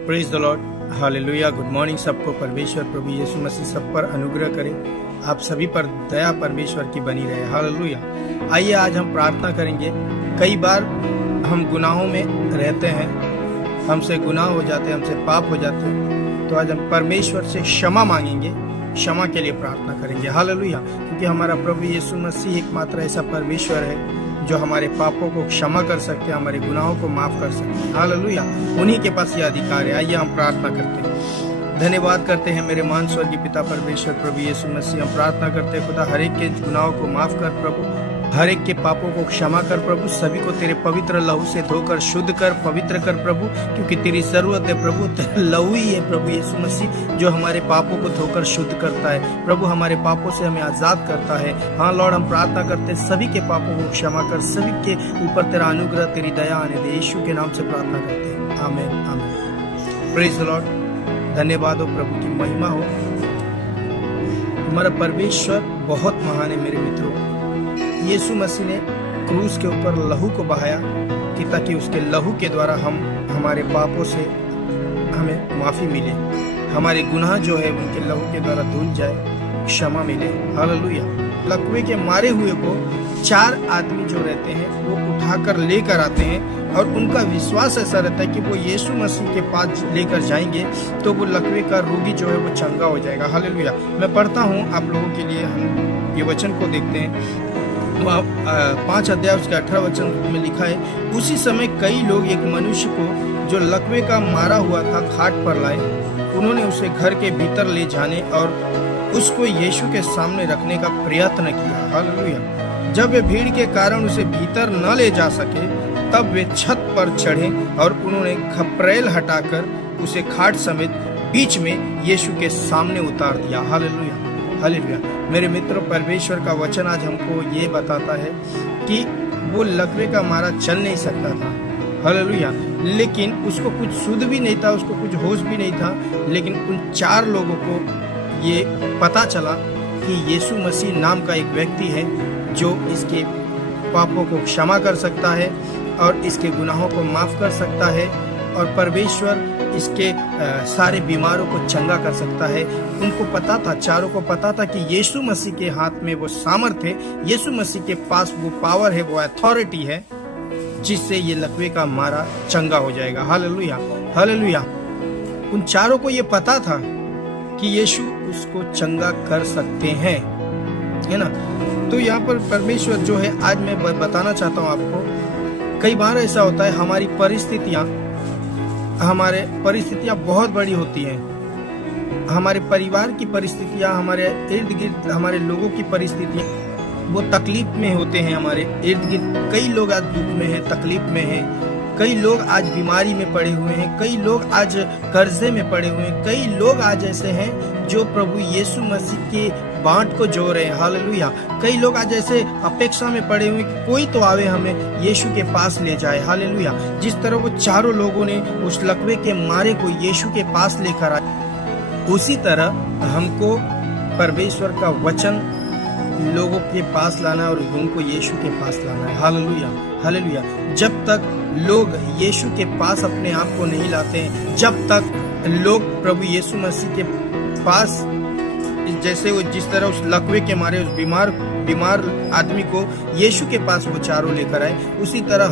Praise the Lord, hallelujah. Good morning सबको। परमेश्वर प्रभु यीशु मसीह सब पर अनुग्रह करे, आप सभी पर दया परमेश्वर की बनी रहे। हालेलुया। आइए आज हम प्रार्थना करेंगे। कई बार हम गुनाहों में रहते हैं, हमसे गुनाह हो जाते हैं, हमसे पाप हो जाते हैं, तो आज हम परमेश्वर से क्षमा मांगेंगे, क्षमा के लिए प्रार्थना करेंगे। हालेलुया। क्योंकि हमारा प्रभु यीशु मसीह एकमात्र ऐसा परमेश्वर है जो हमारे पापों को क्षमा कर सकते हैं, हमारे गुनाहों को माफ कर सकते हैं। हालेलुया। उन्हीं के पास ये अधिकार है। आइए हम प्रार्थना करते हैं। धन्यवाद करते हैं मेरे महान स्वर्गीय पिता परमेश्वर प्रभु यीशु मसीह। हम प्रार्थना करते हैं खुदा, हर एक के गुनाहों को माफ कर प्रभु, हर एक के पापों को क्षमा कर प्रभु, सभी को तेरे पवित्र लहू से धोकर शुद्ध कर, पवित्र कर प्रभु, क्योंकि तेरी जरूरत है प्रभु। तेरा लहू ही है प्रभु यीशु मसीह जो हमारे पापों को धोकर शुद्ध करता है प्रभु, हमारे पापों से हमें आजाद करता है। हाँ लॉर्ड, हम प्रार्थना करते हैं सभी के पापों को क्षमा कर, सभी के ऊपर तेरा अनुग्रह, तेरी दया आने दे। यीशु के नाम से प्रार्थना करते हैं, आमीन आमीन। Praise the Lord. धन्यवाद हो प्रभु, की महिमा हो। हमारा परमेश्वर बहुत महान है मेरे मित्रों। यीशु मसीह ने क्रूस के ऊपर लहू को बहाया कि ताकि उसके लहू के द्वारा हम हमारे पापों से हमें माफी मिले, हमारे गुनाह जो है उनके लहू के द्वारा धुल जाए, क्षमा मिले। हालेलुया। लकवे के मारे हुए को 4 आदमी जो रहते हैं वो उठाकर लेकर आते हैं और उनका विश्वास ऐसा रहता है कि वो यीशु मसीह के पास लेकर जाएंगे तो वो लकवे का रोगी जो है वो चंगा हो जाएगा। हालेलुया। मैं पढ़ता हूँ आप लोगों के लिए, हम ये वचन को देखते हैं। 5 अध्याय उसके 18 वचन में लिखा है, उसी समय कई लोग एक मनुष्य को जो लकवे का मारा हुआ था खाट पर लाए। उन्होंने उसे घर के भीतर ले जाने और उसको यीशु के सामने रखने का प्रयत्न किया। हालेलुया। जब वे भीड़ के कारण उसे भीतर न ले जा सके तब वे छत पर चढ़े और उन्होंने खपरेल हटाकर उसे खाट समेत बीच में यीशु के सामने उतार दिया। Hallelujah hallelujah. मेरे मित्रों, परमेश्वर का वचन आज हमको ये बताता है कि वो लकवे का मारा चल नहीं सकता था। हालेलुया। लेकिन उसको कुछ सुध भी नहीं था, उसको कुछ होश भी नहीं था, लेकिन उन 4 लोगों को ये पता चला कि यीशु मसीह नाम का एक व्यक्ति है जो इसके पापों को क्षमा कर सकता है और इसके गुनाहों को माफ कर सकता है, और परमेश्वर इसके सारे बीमारों को चंगा कर सकता है। उनको पता था, चारों को पता था कि यीशु मसीह के हाथ में वो सामर्थ है, यीशु मसीह के पास वो पावर है, वो अथॉरिटी है जिससे ये लकवे का मारा चंगा हो जाएगा। Hallelujah hallelujah. उन चारों को ये पता था कि यीशु उसको चंगा कर सकते हैं, है ना। तो यहाँ पर परमेश्वर जो है, आज मैं बताना चाहता हूँ आपको, कई बार ऐसा होता है हमारी परिस्थितियाँ बहुत बड़ी होती हैं। हमारे परिवार की परिस्थितियाँ, हमारे इर्द गिर्द हमारे लोगों की परिस्थितियाँ, वो तकलीफ में होते हैं। हमारे इर्द गिर्द कई लोग आज दुख में हैं, तकलीफ में हैं, कई लोग आज बीमारी में पड़े हुए हैं, कई लोग आज कर्जे में पड़े हुए हैं, कई लोग आज ऐसे हैं जो प्रभु यीशु मसीह के बांट को जो रहे हैं। हालेलुया। कई लोग आज ऐसे अपेक्षा में पड़े हुए कि कोई तो आवे हमें यीशु के पास ले जाए। हालेलुया। जिस तरह वो चारों लोगों ने उस लकवे के मारे को यीशु के पास लेकर आए, उसी तरह हमको परमेश्वर का वचन लोगों के पास लाना और उनको यीशु के पास लाना है। Hallelujah hallelujah. जब तक लोग यीशु के पास अपने आप को नहीं लाते हैं, जब तक लोग प्रभु यीशु मसीह के पास, जैसे वो जिस तरह उस लकवे के मारे उस बीमार आदमी को यीशु के पास वो चारों लेकर आए, उसी तरह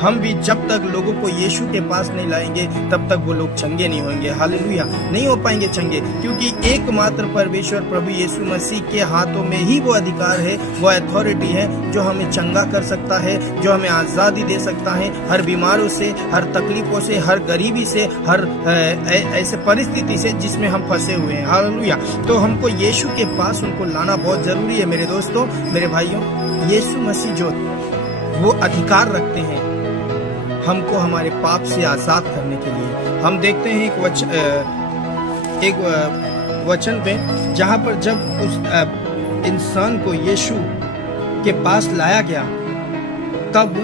हम भी जब तक लोगों को यीशु के पास नहीं लाएंगे तब तक वो लोग चंगे नहीं होंगे। हालेलुया। नहीं हो पाएंगे चंगे, क्योंकि एकमात्र परमेश्वर प्रभु यीशु मसीह के हाथों में ही वो अधिकार है, वो अथॉरिटी है जो हमें चंगा कर सकता है, जो हमें आज़ादी दे सकता है हर बीमारों से, हर तकलीफों से, हर गरीबी से, हर ऐसे परिस्थिति से जिसमें हम फंसे हुए हैं। हालेलुया। तो हमको यीशु के पास उनको लाना बहुत जरूरी है। मेरे दोस्तों, मेरे भाइयों, यीशु मसीह जो वो अधिकार रखते हैं हमको हमारे पाप से आजाद करने के लिए। हम देखते हैं एक वचन पे, जहां पर जब उस इंसान को यीशु के पास लाया गया तब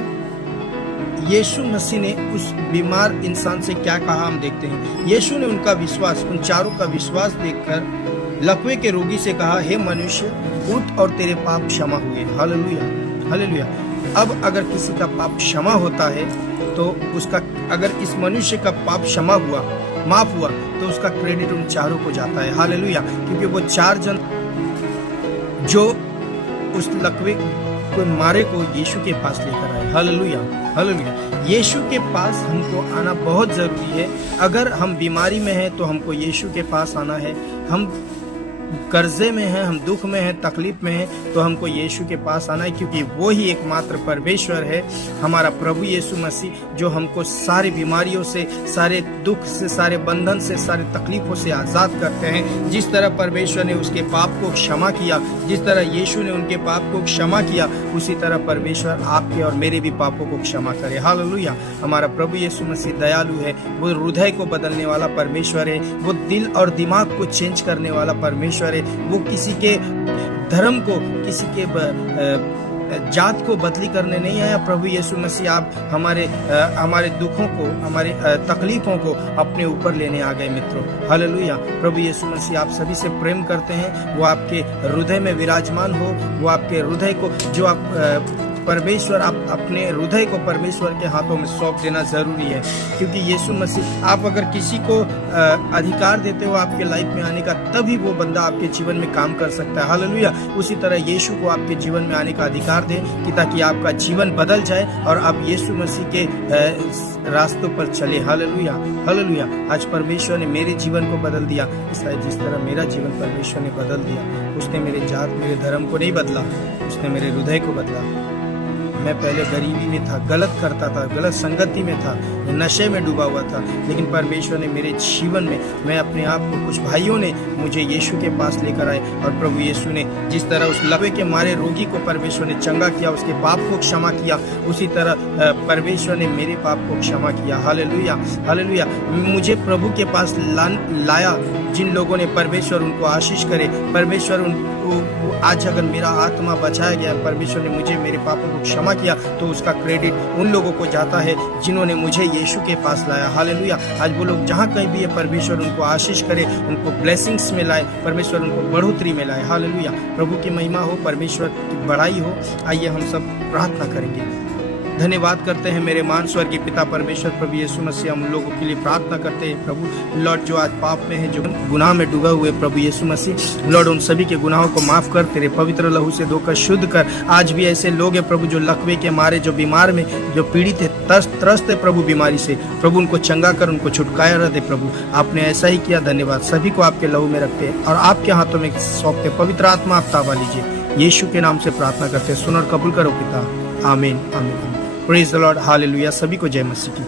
यीशु मसीह ने उस बीमार इंसान से क्या कहा, हम देखते हैं। यीशु ने उनका विश्वास, उन चारों का विश्वास देखकर लकवे के रोगी से कहा, हे मनुष्य, उठ और तेरे पाप क्षमा हुए। Hallelujah hallelujah. अब अगर किसी का पाप क्षमा होता है तो तो उसका, अगर इस मनुष्य का पाप क्षमा हुआ, माफ हुआ, तो उसका क्रेडिट उन चारों को जाता है। हालेलुया। क्योंकि वो 4 जन जो उस लकवे को मारे को यीशु के पास लेकर आए। Hallelujah, hallelujah. यीशु के पास हमको आना बहुत जरूरी है। अगर हम बीमारी में हैं तो हमको यीशु के पास आना है। हम कर्जे में हैं, हम दुख में हैं, तकलीफ में हैं, तो हमको यीशु के पास आना है, क्योंकि वो ही एकमात्र परमेश्वर है, हमारा प्रभु यीशु मसीह, जो हमको सारी बीमारियों से, सारे दुख से, सारे बंधन से, सारे तकलीफों से आज़ाद करते हैं। जिस तरह परमेश्वर ने उसके पाप को क्षमा किया, जिस तरह यीशु ने उनके पाप को क्षमा किया, उसी तरह परमेश्वर आपके और मेरे भी पापों को क्षमा करे। हालेलुया। हमारा प्रभु यीशु मसीह दयालु है, वो हृदय को बदलने वाला परमेश्वर है, वो दिल और दिमाग को चेंज करने वाला परमेश्वर है। वो किसी के धर्म को, किसी के जात को बदली करने नहीं आया। प्रभु यीशु मसीह आप हमारे दुखों को, हमारे तकलीफों को अपने ऊपर लेने आ गए मित्रों। हालेलुया। प्रभु यीशु मसीह आप सभी से प्रेम करते हैं। वो आपके हृदय में विराजमान हो, वो आपके हृदय को, जो आप परमेश्वर, आप अपने हृदय को परमेश्वर के हाथों में सौंप देना जरूरी है। क्योंकि यीशु मसीह, आप अगर किसी को अधिकार देते हो आपके लाइफ में आने का, तभी वो बंदा आपके जीवन में काम कर सकता है। हालेलुया। उसी तरह यीशु को आपके जीवन में आने का अधिकार दें, कि ताकि आपका जीवन बदल जाए और आप यीशु मसीह के रास्तों पर चले। Hallelujah, hallelujah. आज परमेश्वर ने मेरे जीवन को बदल दिया, जिस तरह मेरा जीवन परमेश्वर ने बदल दिया। उसने मेरे जात, मेरे धर्म को नहीं बदला, उसने मेरे हृदय को बदला। मैं पहले गरीबी में था, गलत करता था, गलत संगति में था, नशे में डूबा हुआ था, लेकिन परमेश्वर ने मेरे जीवन में, मैं अपने आप को, कुछ भाइयों ने मुझे यीशु के पास लेकर आए, और प्रभु यीशु ने जिस तरह उस लकवे के मारे रोगी को परमेश्वर ने चंगा किया, उसके पाप को क्षमा किया, उसी तरह परमेश्वर ने मेरे पाप को क्षमा किया। Hallelujah, hallelujah. मुझे प्रभु के पास लाया। जिन लोगों ने, परमेश्वर उनको आशीष करे। परमेश्वर उनको, आज अगर मेरा आत्मा बचाया गया, परमेश्वर ने मुझे, मेरे पापों को क्षमा किया, तो उसका क्रेडिट उन लोगों को जाता है जिन्होंने मुझे यीशु के पास लाया। हालेलुया। आज वो लोग जहाँ कहीं भी है, परमेश्वर उनको आशीष करे, उनको ब्लेसिंग्स में लाए, परमेश्वर उनको बढ़ोतरी में लाए। हालेलुया। प्रभु की महिमा हो, परमेश्वर की बड़ाई हो। आइए हम सब प्रार्थना करेंगे। धन्यवाद करते हैं मेरे महान स्वर्गीय पिता परमेश्वर, प्रभु यीशु मसीह, हम लोगों के लिए प्रार्थना करते हैं प्रभु। लॉर्ड, जो आज पाप में है, जो गुनाह में डूबे हुए, प्रभु यीशु मसीह, लॉर्ड उन सभी के गुनाहों को माफ कर, तेरे पवित्र लहू से धोकर शुद्ध कर। आज भी ऐसे लोग हैं प्रभु, जो लकवे के मारे, जो बीमार में, जो पीड़ित है, त्रस्त है प्रभु बीमारी से, प्रभु उनको चंगा कर, उनको छुटकारा दे। प्रभु आपने ऐसा ही किया, धन्यवाद। सभी को आपके लहू में रखते हैं और आपके हाथों में सौंपते। पवित्र आत्मा आप ताबा लीजिए, यीशु के नाम से प्रार्थना करते हैं। सुन और कबूल करो पिता। आमीन, आमीन। Praise the Lord. हालेलुया। सभी को जय मसीह की।